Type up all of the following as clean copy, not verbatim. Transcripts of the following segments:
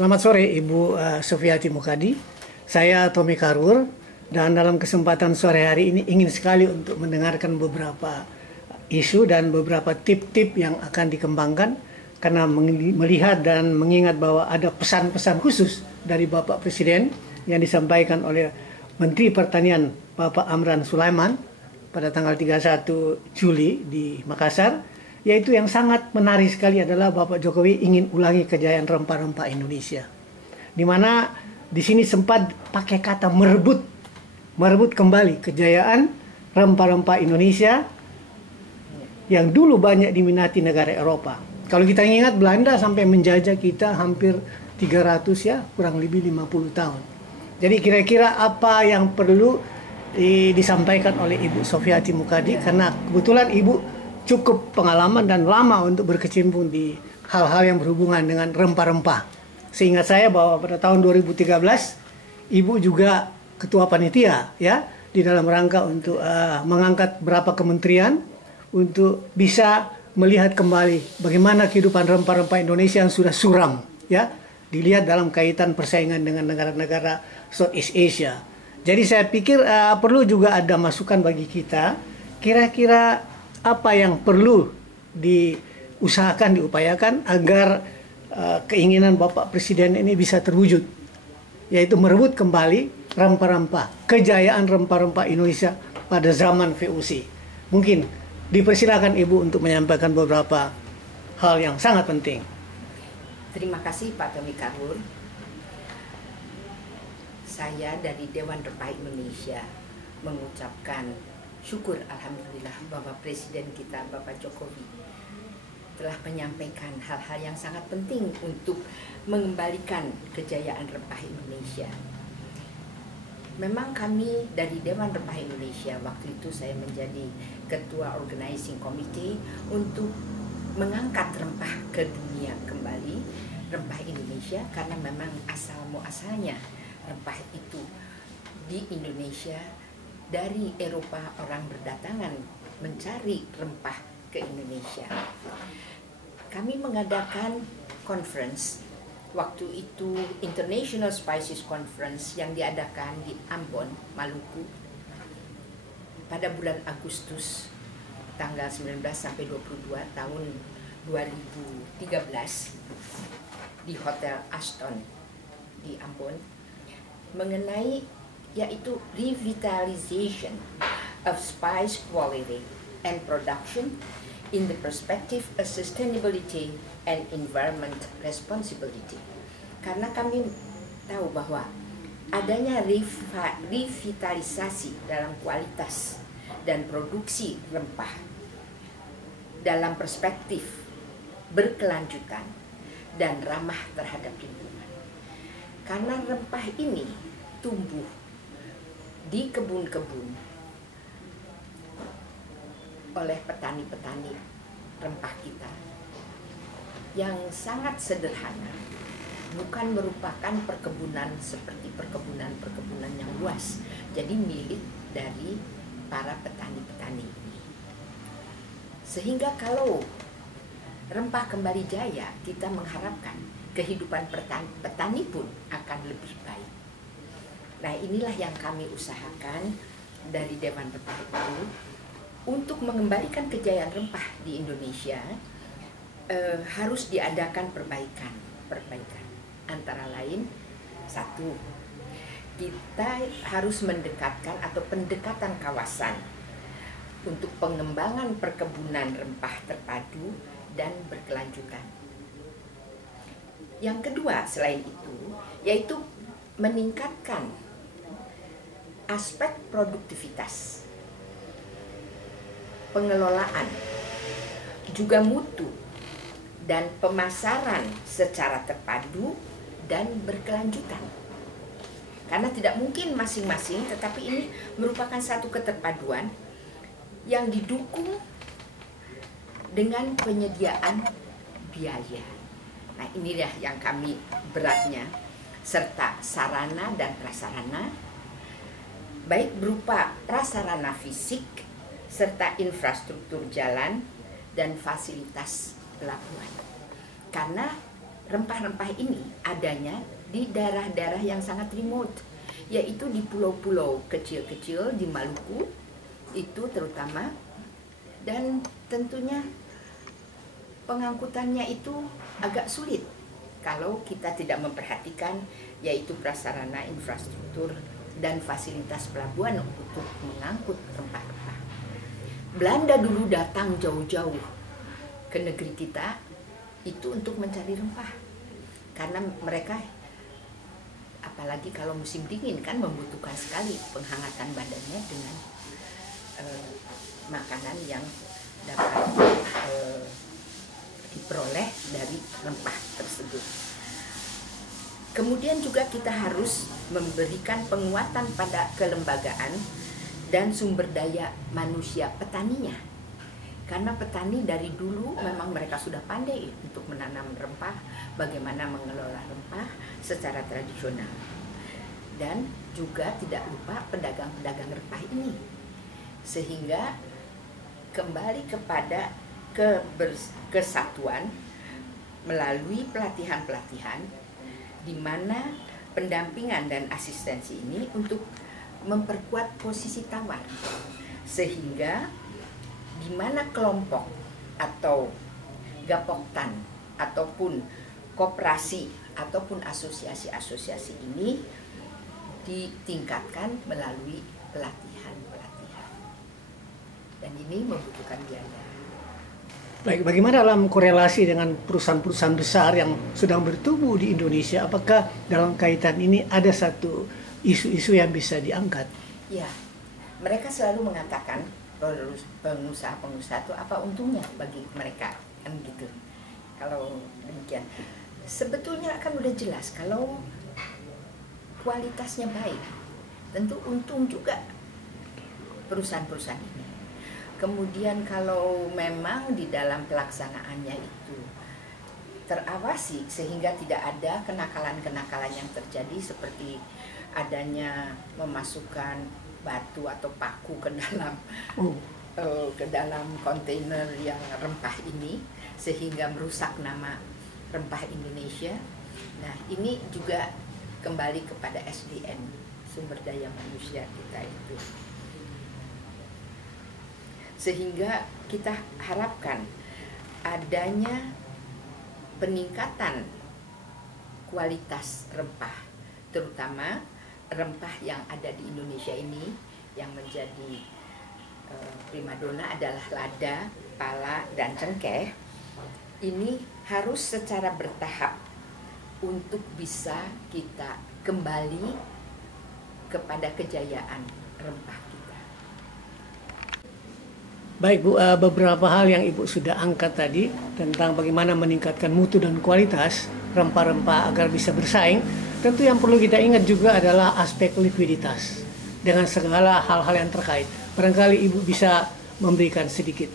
Selamat sore Ibu Sofiati Mukadi. Saya Tommy Karur dan dalam kesempatan sore hari ini ingin sekali untuk mendengarkan beberapa isu dan beberapa tip-tip yang akan dikembangkan karena melihat dan mengingat bahwa ada pesan-pesan khusus dari Bapak Presiden yang disampaikan oleh Menteri Pertanian Bapak Amran Sulaiman pada tanggal 31 Juli di Makassar, yaitu yang sangat menarik sekali adalah Bapak Jokowi ingin ulangi kejayaan rempah-rempah Indonesia. Di mana di sini sempat pakai kata merebut kembali kejayaan rempah-rempah Indonesia yang dulu banyak diminati negara Eropa. Kalau kita ingat, Belanda sampai menjajah kita hampir 300 ya, kurang lebih 50 tahun. Jadi kira-kira apa yang perlu disampaikan oleh Ibu Sofiati Mukadi, karena kebetulan Ibu cukup pengalaman dan lama untuk berkecimpung di hal-hal yang berhubungan dengan rempah-rempah. Seingat saya bahwa pada tahun 2013 Ibu juga ketua panitia ya di dalam rangka untuk mengangkat beberapa kementerian untuk bisa melihat kembali bagaimana kehidupan rempah-rempah Indonesia yang sudah suram ya, dilihat dalam kaitan persaingan dengan negara-negara Southeast Asia. Jadi saya pikir perlu juga ada masukan bagi kita, kira-kira apa yang perlu diusahakan, diupayakan agar keinginan Bapak Presiden ini bisa terwujud, yaitu merebut kembali rempah-rempah, kejayaan rempah-rempah Indonesia pada zaman VOC. Mungkin dipersilakan Ibu untuk menyampaikan beberapa hal yang sangat penting. Terima kasih Pak Tommy Karur. Saya dari Dewan Rempah Indonesia mengucapkan syukur alhamdulillah bahwa Presiden kita Bapak Jokowi telah menyampaikan hal-hal yang sangat penting untuk mengembalikan kejayaan rempah Indonesia. Memang kami dari Dewan Rempah Indonesia, waktu itu saya menjadi Ketua Organizing Committee untuk mengangkat rempah ke dunia kembali, rempah Indonesia, karena memang asal-muasalnya rempah itu di Indonesia. Dari Eropa orang berdatangan mencari rempah ke Indonesia. Kami mengadakan conference, waktu itu International Spices Conference yang diadakan di Ambon, Maluku pada bulan Agustus tanggal 19 sampai 22 tahun 2013 di Hotel Ashton di Ambon, mengenai yaitu revitalization of spice quality and production in the perspective of sustainability and environment responsibility. Karena kami tahu bahwa adanya revitalisasi dalam kualitas dan produksi rempah dalam perspektif berkelanjutan dan ramah terhadap lingkungan. Karena rempah ini tumbuh di kebun-kebun oleh petani-petani rempah kita yang sangat sederhana, bukan merupakan perkebunan seperti perkebunan yang luas, jadi milik dari para petani-petani ini. Sehingga kalau rempah kembali jaya, kita mengharapkan kehidupan petani pun akan lebih baik. Nah, inilah yang kami usahakan dari Dewan Rempah itu untuk mengembalikan kejayaan rempah di Indonesia. Harus diadakan perbaikan. Antara lain, satu, kita harus mendekatkan atau pendekatan kawasan untuk pengembangan perkebunan rempah terpadu dan berkelanjutan. Yang kedua selain itu, yaitu meningkatkan aspek produktivitas, pengelolaan, juga mutu dan pemasaran secara terpadu dan berkelanjutan. Karena tidak mungkin masing-masing, tetapi ini merupakan satu keterpaduan yang didukung dengan penyediaan biaya. Nah, inilah yang kami beratnya, serta sarana dan prasarana, baik berupa prasarana fisik serta infrastruktur jalan dan fasilitas pelabuhan. Karena rempah-rempah ini adanya di daerah-daerah yang sangat remote, yaitu di pulau-pulau kecil-kecil di Maluku itu terutama, dan tentunya pengangkutannya itu agak sulit kalau kita tidak memperhatikan yaitu prasarana infrastruktur dan fasilitas pelabuhan untuk mengangkut rempah-rempah. Belanda dulu datang jauh-jauh ke negeri kita itu untuk mencari rempah, karena mereka apalagi kalau musim dingin kan membutuhkan sekali penghangatan badannya dengan makanan yang dapat diperoleh dari rempah tersebut. Kemudian juga kita harus memberikan penguatan pada kelembagaan dan sumber daya manusia petaninya. Karena petani dari dulu memang mereka sudah pandai untuk menanam rempah, bagaimana mengelola rempah secara tradisional. Dan juga tidak lupa pedagang-pedagang rempah ini. Sehingga kembali kepada kesatuan melalui pelatihan-pelatihan di mana pendampingan dan asistensi ini untuk memperkuat posisi tawar, sehingga di mana kelompok atau gapoktan ataupun koperasi ataupun asosiasi-asosiasi ini ditingkatkan melalui pelatihan-pelatihan, dan ini membutuhkan biaya. Baik, bagaimana dalam korelasi dengan perusahaan-perusahaan besar yang sedang bertumbuh di Indonesia? Apakah dalam kaitan ini ada satu isu-isu yang bisa diangkat? Ya, mereka selalu mengatakan pengusaha-pengusaha itu apa untungnya bagi mereka, kan gitu. Kalau demikian, sebetulnya kan udah jelas kalau kualitasnya baik, tentu untung juga perusahaan-perusahaan ini. Kemudian kalau memang di dalam pelaksanaannya itu terawasi sehingga tidak ada kenakalan-kenakalan yang terjadi seperti adanya memasukkan batu atau paku ke dalam kontainer yang rempah ini sehingga merusak nama rempah Indonesia. Nah, ini juga kembali kepada SDM, sumber daya manusia kita itu. Sehingga kita harapkan adanya peningkatan kualitas rempah, terutama rempah yang ada di Indonesia ini yang menjadi primadona adalah lada, pala, dan cengkeh. Ini harus secara bertahap untuk bisa kita kembali kepada kejayaan rempah kita. Baik Bu, beberapa hal yang Ibu sudah angkat tadi tentang bagaimana meningkatkan mutu dan kualitas rempah-rempah agar bisa bersaing. Tentu yang perlu kita ingat juga adalah aspek likuiditas dengan segala hal-hal yang terkait. Barangkali Ibu bisa memberikan sedikit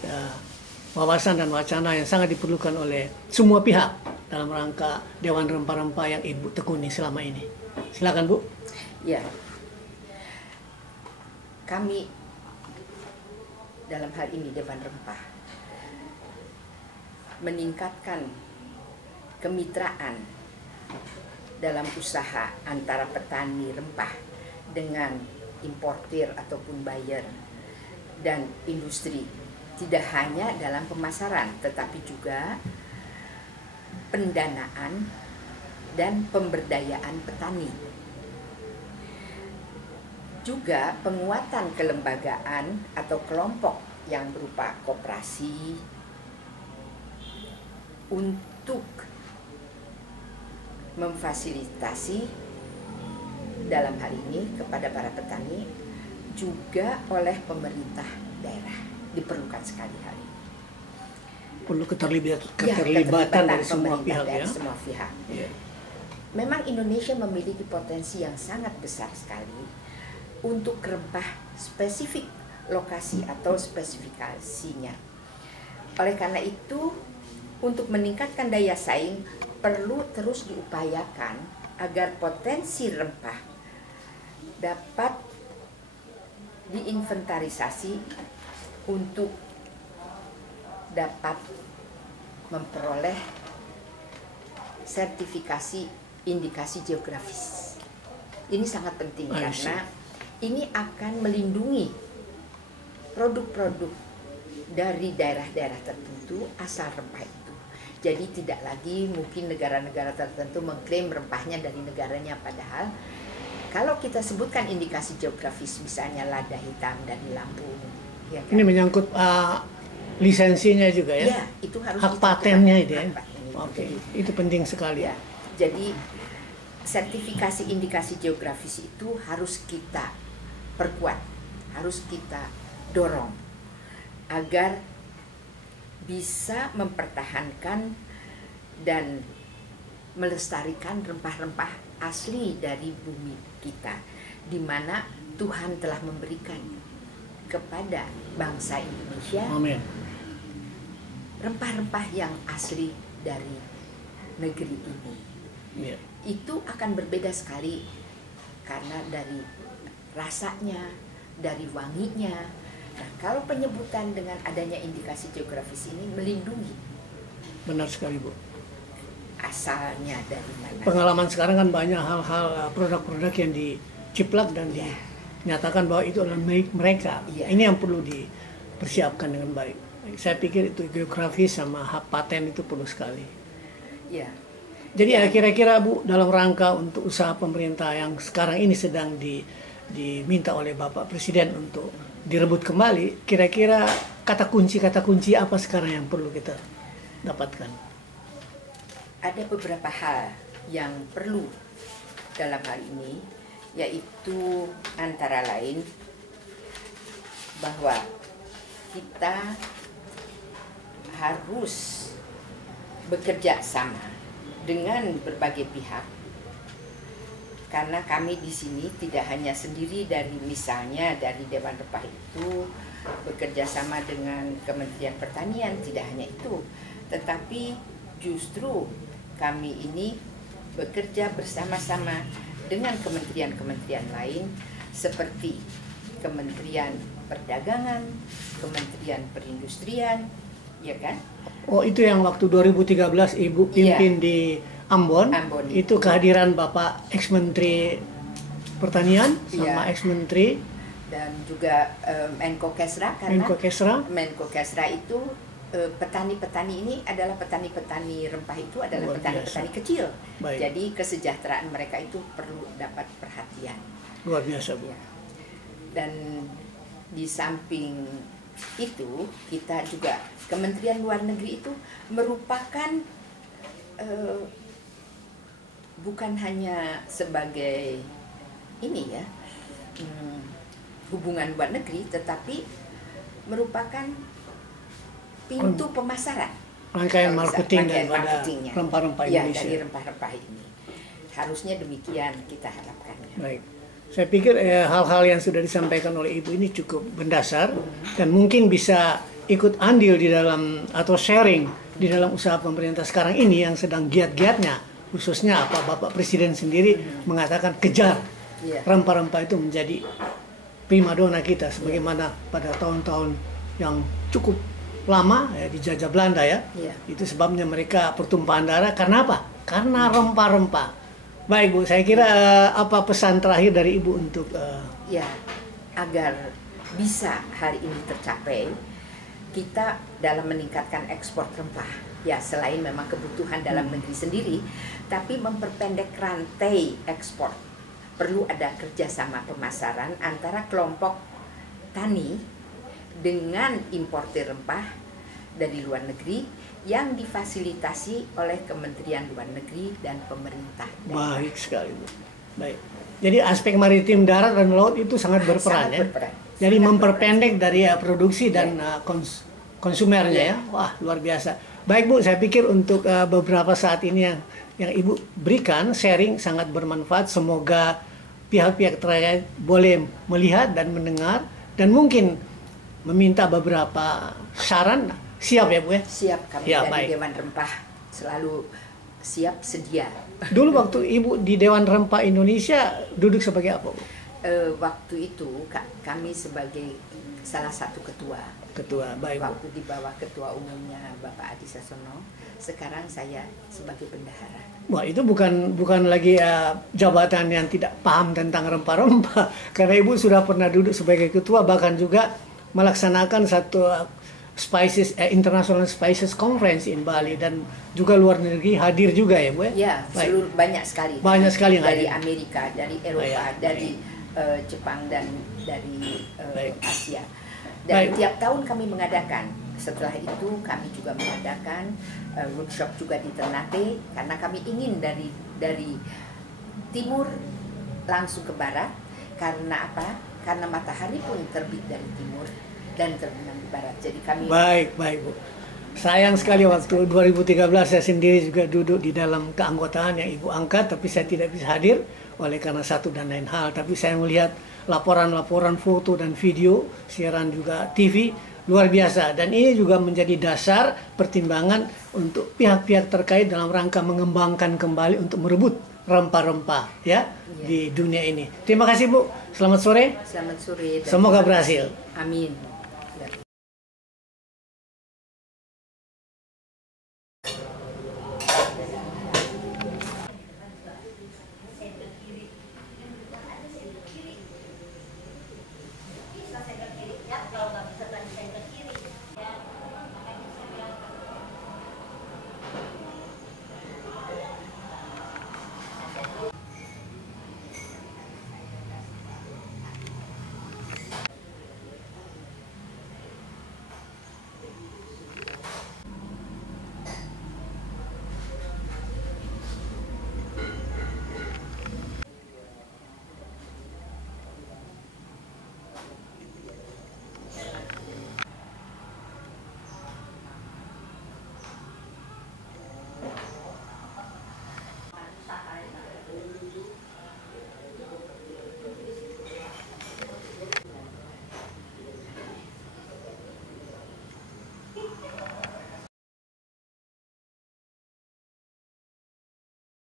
wawasan dan wacana yang sangat diperlukan oleh semua pihak dalam rangka Dewan Rempah-Rempah yang Ibu tekuni selama ini. Silakan Bu. Ya, kami dalam hal ini Dewan Rempah meningkatkan kemitraan dalam usaha antara petani rempah dengan importir ataupun buyer dan industri, tidak hanya dalam pemasaran tetapi juga pendanaan dan pemberdayaan petani. Juga penguatan kelembagaan atau kelompok yang berupa koperasi untuk memfasilitasi dalam hal ini kepada para petani juga oleh pemerintah daerah diperlukan sekali hal ini. Perlu keterlibatan dari semua pihak ya. Semua pihak. Yeah. Memang Indonesia memiliki potensi yang sangat besar sekali untuk rempah spesifik lokasi atau spesifikasinya. Oleh karena itu, untuk meningkatkan daya saing perlu terus diupayakan agar potensi rempah dapat diinventarisasi untuk dapat memperoleh sertifikasi indikasi geografis. Ini sangat penting karena ini akan melindungi produk-produk dari daerah-daerah tertentu asal rempah itu. Jadi tidak lagi mungkin negara-negara tertentu mengklaim rempahnya dari negaranya, padahal kalau kita sebutkan indikasi geografis, misalnya lada hitam dari Lampung, ya kan? Ini menyangkut lisensinya juga ya? Ya, itu harus hak patennya itu ya? Oke, itu penting sekali. Ya, jadi sertifikasi indikasi geografis itu harus kita perkuat, harus kita dorong agar bisa mempertahankan dan melestarikan rempah-rempah asli dari bumi kita, di mana Tuhan telah memberikan kepada bangsa Indonesia rempah-rempah yang asli dari negeri ini. Itu akan berbeda sekali karena dari rasanya, dari wanginya. Nah, kalau penyebutan dengan adanya indikasi geografis ini melindungi. Benar sekali, Bu. Asalnya dari mana? Pengalaman sekarang kan banyak hal-hal produk-produk yang diciplak dan dinyatakan bahwa itu adalah milik mereka. Ini yang perlu dipersiapkan dengan baik. Saya pikir itu geografis sama hak paten itu perlu sekali. Ya. Jadi kira-kira Bu, dalam rangka untuk usaha pemerintah yang sekarang ini sedang diminta oleh Bapak Presiden untuk direbut kembali, kira-kira kata kunci apa sekarang yang perlu kita dapatkan? Ada beberapa hal yang perlu dalam hal ini, yaitu antara lain bahwa kita harus bekerja sama dengan berbagai pihak, karena kami di sini tidak hanya sendiri, dari misalnya dari Dewan Rempah itu bekerja sama dengan Kementerian Pertanian, tidak hanya itu, tetapi justru kami ini bekerja bersama-sama dengan kementerian-kementerian lain seperti Kementerian Perdagangan, Kementerian Perindustrian, ya kan? Oh, itu yang waktu 2013 Ibu pimpin di Ambon itu kehadiran Bapak ex-menteri Pertanian sama ex-menteri dan juga Menko Kesra, karena Menko Kesra itu petani-petani ini adalah petani-petani rempah, itu adalah petani-petani kecil. Jadi kesejahteraan mereka itu perlu dapat perhatian. Luar biasa, Bu. Ya. Dan di samping itu kita juga Kementerian Luar Negeri itu merupakan bukan hanya sebagai ini ya hubungan luar negeri, tetapi merupakan pintu pemasaran, rangkaian marketingnya rempah-rempah Indonesia. Dari rempah-rempah ini harusnya demikian kita harapkannya. Baik, saya pikir hal-hal yang sudah disampaikan oleh Ibu ini cukup mendasar dan mungkin bisa ikut andil di dalam atau sharing di dalam usaha pemerintah sekarang ini yang sedang giat-giatnya, khususnya Bapak Presiden sendiri mengatakan kejar rempah-rempah itu menjadi primadona kita, sebagaimana pada tahun-tahun yang cukup lama dijajah Belanda ya. Itu sebabnya mereka pertumpahan darah karena apa? Karena rempah-rempah. Baik, Bu, saya kira apa pesan terakhir dari Ibu untuk agar bisa hari ini tercapai, kita dalam meningkatkan ekspor rempah, ya selain memang kebutuhan dalam negeri sendiri, tapi memperpendek rantai ekspor. Perlu ada kerjasama pemasaran antara kelompok tani dengan importir rempah dari luar negeri yang difasilitasi oleh Kementerian Luar Negeri dan pemerintah. Baik sekali, Bu. Baik. Jadi aspek maritim darat dan laut itu sangat berperan. Jadi memperpendek dari produksi dan konsumernya ya. Wah, luar biasa. Baik, Bu, saya pikir untuk beberapa saat ini yang Ibu berikan sharing sangat bermanfaat. Semoga pihak-pihak terkait boleh melihat dan mendengar dan mungkin meminta beberapa saran. Siap ya, Bu ya? Siap, kami dari Dewan Rempah selalu siap sedia. Dulu waktu Ibu di Dewan Rempah Indonesia duduk sebagai apa, Bu? Waktu itu kami sebagai salah satu ketua. Baik, Bu. Waktu di bawah ketua umumnya Bapak Adi Sasono, sekarang saya sebagai bendahara. Wah, itu bukan lagi jabatan yang tidak paham tentang rempah-rempah, karena Ibu sudah pernah duduk sebagai ketua, bahkan juga melaksanakan satu International Spices Conference in Bali, dan juga luar negeri hadir juga ya, Bu? Ya, seluruh banyak sekali. Banyak sekali yang dari hadir. Amerika, dari Eropa, dari Jepang, dan dari Asia. Dan tiap tahun kami mengadakan. Setelah itu kami juga mengadakan workshop juga di Ternate, karena kami ingin dari timur langsung ke barat. Karena apa? Karena matahari pun terbit dari timur dan terbenam di barat. Jadi kami Baik, Bu. Sayang sekali waktu 2013 saya sendiri juga duduk di dalam keanggotaan yang Ibu angkat, tapi saya tidak bisa hadir oleh karena satu dan lain hal. Tapi saya melihat laporan-laporan foto dan video, siaran juga TV, luar biasa. Dan ini juga menjadi dasar pertimbangan untuk pihak-pihak terkait dalam rangka mengembangkan kembali untuk merebut rempah-rempah ya di dunia ini. Terima kasih, Bu. Selamat sore. Selamat sore. Semoga berhasil. Amin.